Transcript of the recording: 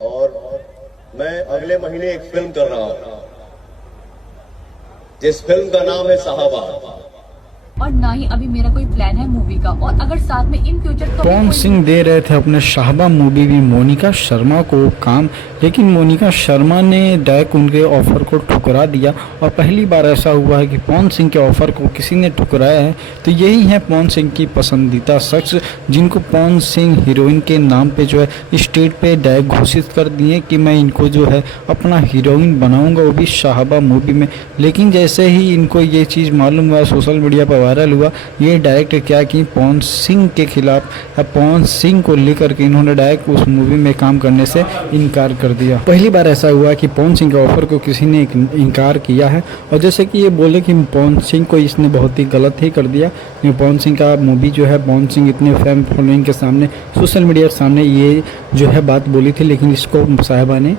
और मैं अगले महीने एक फिल्म कर रहा हूं जिस फिल्म का नाम है साहबा। और ना ही अभी मेरा कोई प्लान है मूवी का, और अगर साथ में इन फ्यूचर तो पवन सिंह दे रहे थे अपने शाहबा मूवी में मोनिका शर्मा को काम, लेकिन मोनिका शर्मा ने डायरेक्ट उनके ऑफर को ठुकरा दिया। और पहली बार ऐसा हुआ है कि पवन सिंह के ऑफर को किसी ने ठुकराया है, तो यही है पवन सिंह की पसंदीदा शख्स, जिनको पवन सिंह हीरोइन के नाम पे जो है स्टेज पे डायरेक्ट घोषित कर दिए कि मैं इनको जो है अपना हीरोइन बनाऊंगा, वो भी शाहबा मूवी में। लेकिन जैसे ही इनको ये चीज़ मालूम हुआ, सोशल मीडिया पर वायरल हुआ, ये डायरेक्ट क्या कि पवन सिंह के खिलाफ, पवन सिंह को लेकर के इन्होंने डायरेक्ट उस मूवी में काम करने से इनकार कर दिया। पहली बार ऐसा हुआ कि पवन सिंह के ऑफर को किसी ने इनकार किया है, और जैसे कि ये बोले कि पवन सिंह को इसने बहुत ही गलत ही कर दिया। पवन सिंह का मूवी जो है, पवन सिंह इतने फैन फॉलोइंग के सामने, सोशल मीडिया के सामने ये जो है बात बोली थी, लेकिन इसको साहिबा ने